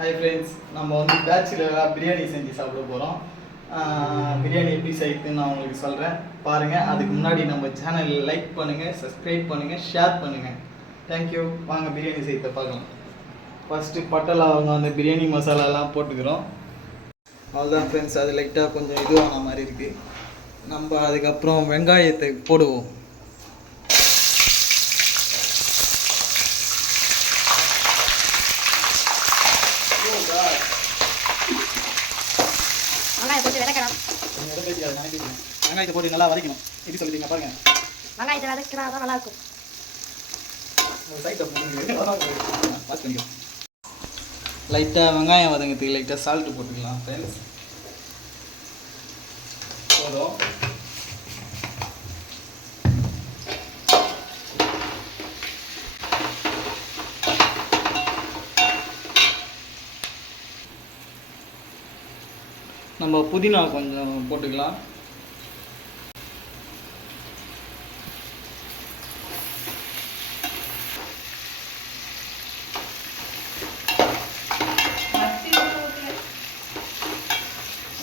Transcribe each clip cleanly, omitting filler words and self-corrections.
Hi friends, நம்ம வந்து பேச்சுலராக பிரியாணி செஞ்சு சாப்பிட போகிறோம். பிரியாணி எப்படி செய்யுதுன்னு நான் உங்களுக்கு சொல்கிறேன், பாருங்கள். அதுக்கு முன்னாடி நம்ம சேனலில் லைக் பண்ணுங்கள், சப்ஸ்கிரைப் பண்ணுங்கள், ஷேர் பண்ணுங்கள். தேங்க்யூ. வாங்க பிரியாணி செய்யறத பார்க்கலாம். ஃபஸ்ட்டு பட்டை அவங்க அந்த பிரியாணி மசாலாலாம் போட்டுக்கிறோம். அவ்வளோதான் ஃப்ரெண்ட்ஸ், அது லைட்டாக கொஞ்சம் இதுவான மாதிரி இருக்குது. நம்ம அதுக்கப்புறம் வெங்காயத்தை போடுவோம். வெங்காயத்தை போட்டு நல்லா வதக்கணும். எப்படி சொல்லிட்டீங்க பாருங்க. வெங்காயத்தை வதக்கினா தான் நல்லா இருக்கும். லைட்டாக வெங்காயம் வதங்கிறதுக்கு லைட்டாக சால்ட்டு போட்டுக்கலாம் ஃப்ரெண்ட்ஸ். போதும். நம்ம புதினா கொஞ்சம் போட்டுக்கலாம்.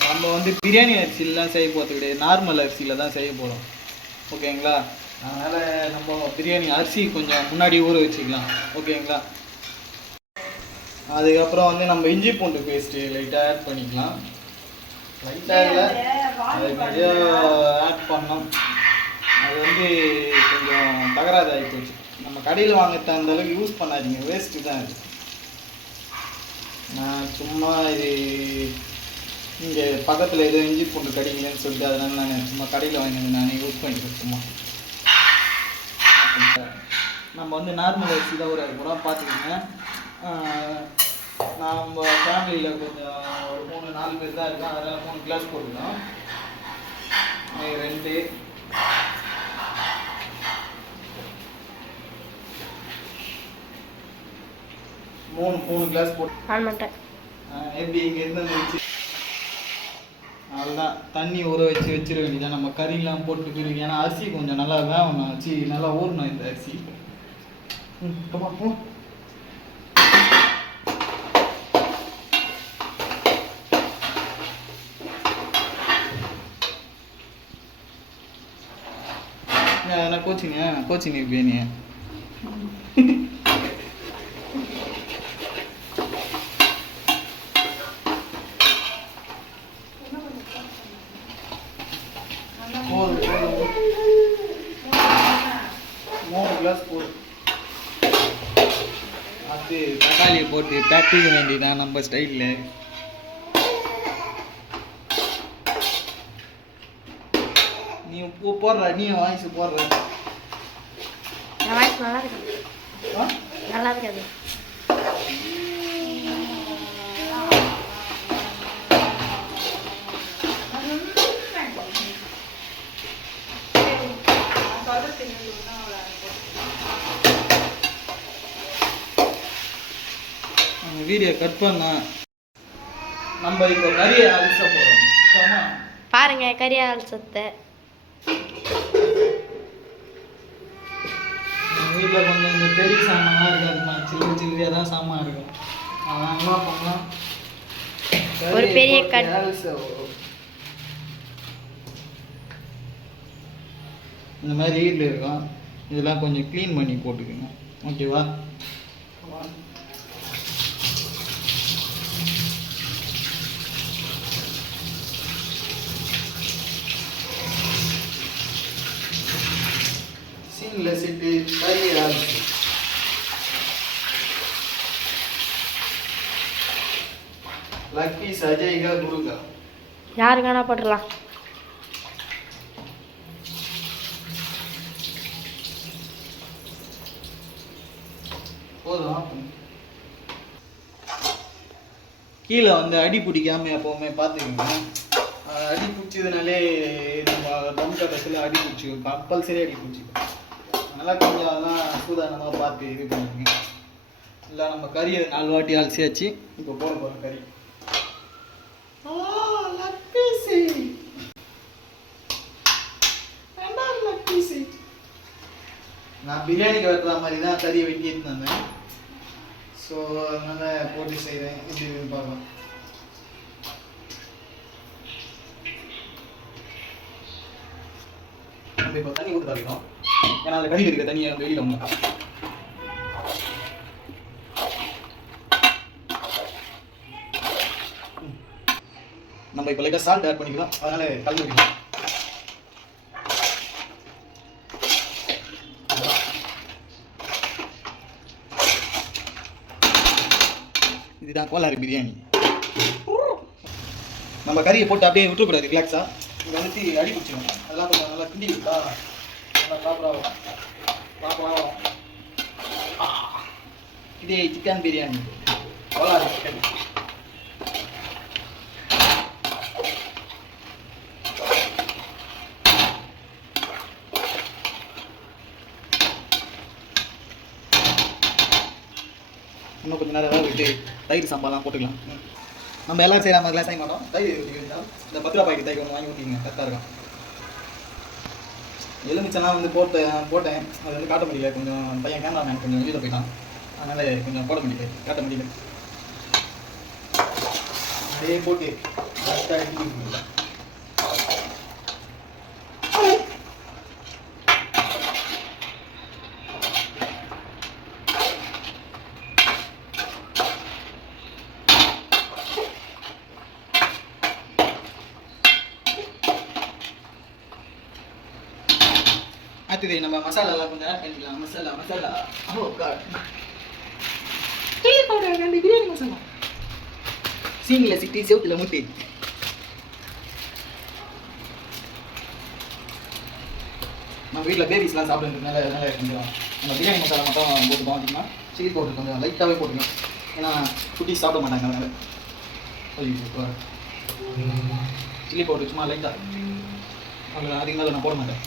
நம்ம வந்து பிரியாணி அரிசிலாம் செய்ய போகிறது கிடையாது, நார்மல் அரிசியில் தான் செய்ய போகிறோம். ஓகேங்களா? அதனால் நம்ம பிரியாணி அரிசி கொஞ்சம் முன்னாடி ஊற வச்சுக்கலாம். ஓகேங்களா? அதுக்கப்புறம் வந்து நம்ம இஞ்சி பூண்டு பேஸ்ட்டு லைட்டாக ஆட் பண்ணிக்கலாம். லைட்டாக இல்லை, அது நிறைய ஆட் பண்ணோம். அது வந்து கொஞ்சம் தகராறு ஆகி போச்சு. நம்ம கடையில் வாங்கிறது அந்த அளவுக்கு யூஸ் பண்ணாதீங்க, வேஸ்ட்டு தான் இருக்குது. நான் சும்மா இது இங்கே பக்கத்தில் ஏதோ இஞ்சி பூண்டு கிடைக்கலன்னு சொல்லிட்டு அதனால் நான் சும்மா கடையில் வாங்கினது நானே யூஸ் பண்ணிக்கிறேன். சும்மா நம்ம வந்து நார்மல் அரிசி தான் ஒரு கூட பார்த்துக்கோங்க. நம்ம ஃபேமிலியில் கொஞ்சம் ஒரு 3-4 பேர் தான் இருக்கோம், அதனால் 3 கிளாஸ் போட்டுக்கலாம். 2 3 கிளாஸ் போட்டு எப்படி இங்கே இருந்து அதுதான் தண்ணி ஊற வச்சிட வேண்டியதான். நம்ம கறியெலாம் போட்டு, ஏன்னா அரிசி கொஞ்சம் நல்லா வேகணும், வச்சு நல்லா ஊறணும் இந்த அரிசி. போ என்ன கோச்சிங்க பிரியாணி. போதும் 3 கிளாஸ் போதும். அது தக்காளியை போட்டு தட்டிக்க வேண்டியதான் நம்ம ஸ்டைலில். நீ போடுற, நீ வாய்ஸ் போடுற. நல்லா இருக்காது. நல்லா இருக்காது. வீடியோ கட் பண்ணா நம்ம இப்போ கறியை அலச போகிறோம். பாருங்க கறி அலசத்தை. வீட்டில் கொஞ்சம் இந்த பெரிய சாமான்லாம் இருக்காதுமா, சில்லறையாக தான் சாமான் இருக்கும். அதெல்லாம் என்ன பண்ணலாம், ஒரு பெரிய இந்த மாதிரி வீட்டில் இருக்கும். இதெல்லாம் கொஞ்சம் க்ளீன் பண்ணி போட்டுக்கோங்க. ஓகேவா? சீனில் சிட்டு கறி அரிசி. லக்கி சஜய்கா குருகா யாருக்கான போட்டுடலாம். போதும். கீழே வந்து அடி பிடிக்காம எப்போவுமே பார்த்துக்கோங்க. அடி பிடிச்சதுனாலே நம்ம தம் கட்டத்தில் அடி பிடிச்சிக்கும், கம்பல்சரி அடி பிடிச்சிக்கும். அதனால் கொஞ்சம் அதெல்லாம் சூதானமாக பார்த்து இது பண்ணிக்கோங்க. இல்லை நம்ம கறியை 4 வாட்டி அலசியாச்சு. இப்போ போட போகிறோம் கறி. நான் பிரியாணிக்கு வெட்டுற மாதிரி தான் கறியை வெட்டி எடுத்து வந்தேன். ஸோ அதனால் போட்டு செய்கிறேன். இது பார்க்கலாம். நம்ம இப்போ தண்ணி ஊற்றி தரணும். ஏன்னா அந்த கறி இருக்க தண்ணியை வெளியில் வந்து நம்ம இப்போ லைட்டாக சால்ட் ஆட் பண்ணிக்கலாம். அதனால் கல் வைக்கலாம். இதுதான் கோலாறு பிரியாணி. நம்ம கறியை போட்டு அப்படியே விட்டுக்கூடாது ரிலாக்ஸாக. இங்கே வந்துட்டு அடி பிடிச்சிடும். அதெல்லாம் கொஞ்சம் நல்லா கிண்டி விட்டா நல்லா ப்ராப்பராக இதே சிக்கன் பிரியாணி, கோலாறு சிக்கன். இன்னும் கொஞ்சம் நேரம் விட்டு தயிர் சாம்பார்லாம் போட்டுக்கலாம். நம்ம எல்லாம் செய்கிற மாதிரிலாம் செய்ய மாட்டோம். தயிர் ஊற்றிக்கிட்டா இந்த 10 ரூபா பாக்கெட் தயிர் ஒன்று வாங்கி ஊற்றிங்க, கரெக்டாக இருக்கும். எலுமிச்செல்லாம் வந்து போட்டேன். அது வந்து காட்ட முடியல. கொஞ்சம் பையன் கேமராமேன் கொஞ்சம் வெளியில் போயிட்டான். அதனால் கொஞ்சம் போட முடியல, காட்ட முடியல. அப்படியே போட்டு கரெக்டாக அடுத்தது நம்ம மசாலாலாம் கொஞ்சம் ஆட் பண்ணிக்கலாம். Masala oh god, chilli powder and biryani masala. சீனில் சிட்டி செவுத்தில் மூட்டி நம்ம வீட்டில் பேபிஸ்லாம் சாப்பிட்றதுனால அதனால் கொஞ்சம் நம்ம பிரியாணி மசாலா மட்டும் போட்டுப்போம். அதிகமாக சில்லி பவுடர் கொஞ்சம் லைட்டாகவே போட்டுக்கலாம். ஏன்னா குட்டி சாப்பிட மாட்டாங்க. அதனால் சில்லி பவுடர் சும்மா லைட்டாக, அவ்வளோ அதிகமாக நான் போட மாட்டேன்.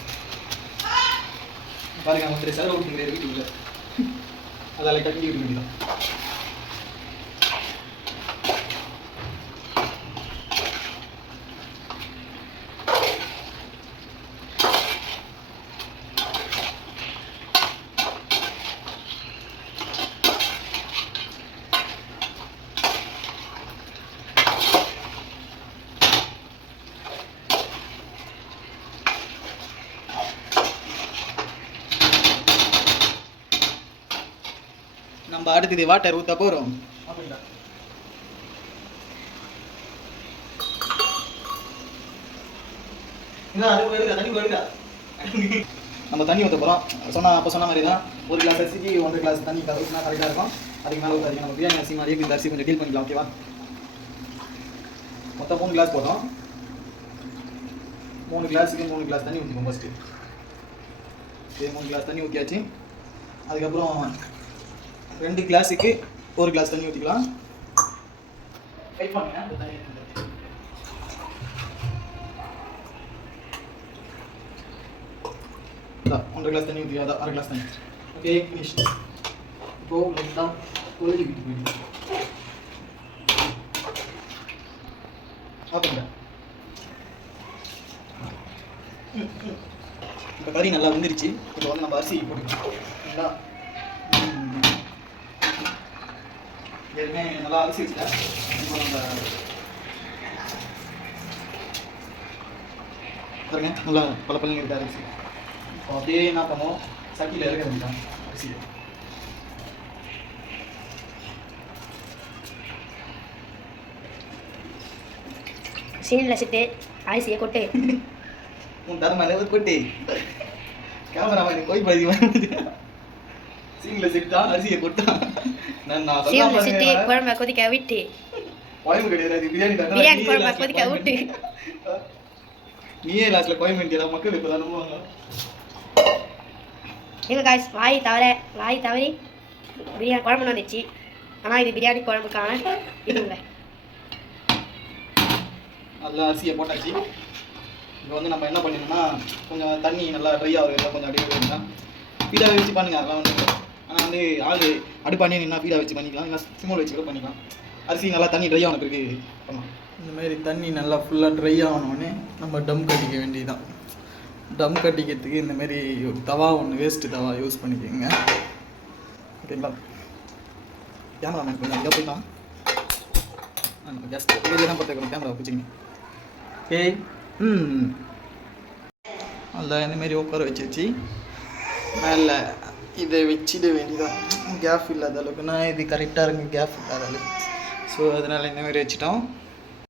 பாருங்க, நம்ம வந்து செலவு விட்டுக்கிறேன் வீட்டுக்குள்ள. அதால் கட்டி விட்டு வேண்டியதான். நம்ம அடுத்தது வாட்டர் ஊற்ற போகிறோம். நம்ம தண்ணி ஊற்ற போகிறோம். சொன்ன மாதிரி தான். 1 கிளாஸ் அரிசிக்கு 1.5 கிளாஸ் தண்ணி ஊற்றினா கரெக்டாக இருக்கும். அதுக்கு மேலே ஊற்றாதீங்க. நம்ம பிரியாணி அரிசி மாதிரியே இந்த அரிசி கொஞ்சம் டீல் பண்ணிக்கலாம். ஓகேவா? மொத்தம் 3 கிளாஸ் போட்டோம். 3 கிளாஸுக்கு 3 கிளாஸ் தண்ணி ஊற்றிப்போம் ஃபஸ்ட்டு. 3 கிளாஸ் தண்ணி ஊற்றியாச்சு. அதுக்கப்புறம் 2 கிளாஸுக்கு 1 கிளாஸ் தண்ணி ஊற்றிக்கலாம். வெயிட் பண்ணுங்க. 1.5 கிளாஸ் தண்ணி ஊற்றி, அதான் 1/2 கிளாஸ் தண்ணி. Okay, finish. இப்போ லைட்டாக கொதிச்சு விட்டு போயிடுங்க. ஆப்பங்க. இப்போ கறி நல்லா வந்துருச்சு. இப்போ வந்து நம்ம அரிசி போட்டுக்கலாம். நல்லா ஏற்கனவே நல்லா அரிசி வச்சுட்டேன். இப்போ நம்ம பாருங்க, நல்லா பழப்பழங்க இருக்க அரிசி. இப்போ அப்படியே என்ன பண்ணுவோம், சட்டியில் இறக்க வேண்டியதான் அரிசியை. சீனில் வச்சுட்டு அரிசியை கொட்டு. உன் தரமா அளவு கொட்டு. கேமராமேன் போய் பதிவு. சீனில் சிட்டா அரிசியை கொட்டான். சீனில் வச்சுட்டு குழம்பை கொதிக்க விட்டு. குழம்பு கிடையாது, பிரியாணி பிரியாணி குழம்பை கொதிக்க விட்டு. நீயே லாஸ்ட்ல குழம்பு வேண்டியதா? மக்கள் இப்போ தான் நம்புவாங்க. எங்கள் காய்ஸ் வாய் தவறி பிரியாணி குழம்பு வந்துச்சு. ஆனால் இது பிரியாணி குழம்புக்கான இதுங்க. அதில் அரிசியை போட்டாச்சு. இப்போ வந்து நம்ம என்ன பண்ணிடணும்னா, கொஞ்சம் தண்ணி நல்லா ட்ரை ஆகுது, கொஞ்சம் அப்படியே வேணும்னா ஃபீடாக வச்சு பண்ணுங்க. அதெல்லாம் வந்து ஆனால் வந்து ஆள் அடுப்பானே நின்னா ஃபீடாக வச்சு பண்ணிக்கலாம், இல்லை சிம்மில் வச்சு கூட பண்ணிக்கலாம். அரிசி நல்லா தண்ணி ட்ரை ஆன பிறகு பண்ணலாம். இந்த மாதிரி தண்ணி நல்லா ஃபுல்லாக ட்ரை ஆனோடனே நம்ம டம் கட்டிக்க வேண்டியதுதான். டம் கட்டிக்கிறதுக்கு இந்த மாதிரி ஒரு தவா ஒன்று, வேஸ்ட்டு தவா யூஸ் பண்ணிக்கோங்க. ஓகேங்களா? கேமராமேன் கொஞ்சம் அங்கே போயிட்டான். ஜஸ்ட் வெளியே தான் பார்த்துக்கணும், கேமரா பிடிச்சிங்க. ஏய் அதில் இந்தமாரி உட்கார வச்சு மேலே இதை வச்சிட வேண்டியதான். கேப் இல்லாத அளவுக்குன்னா இது கரெக்டாக இருக்குங்க, கேப் இல்லாத அளவுக்கு. ஸோ அதனால் இந்தமாரி வச்சுட்டோம்.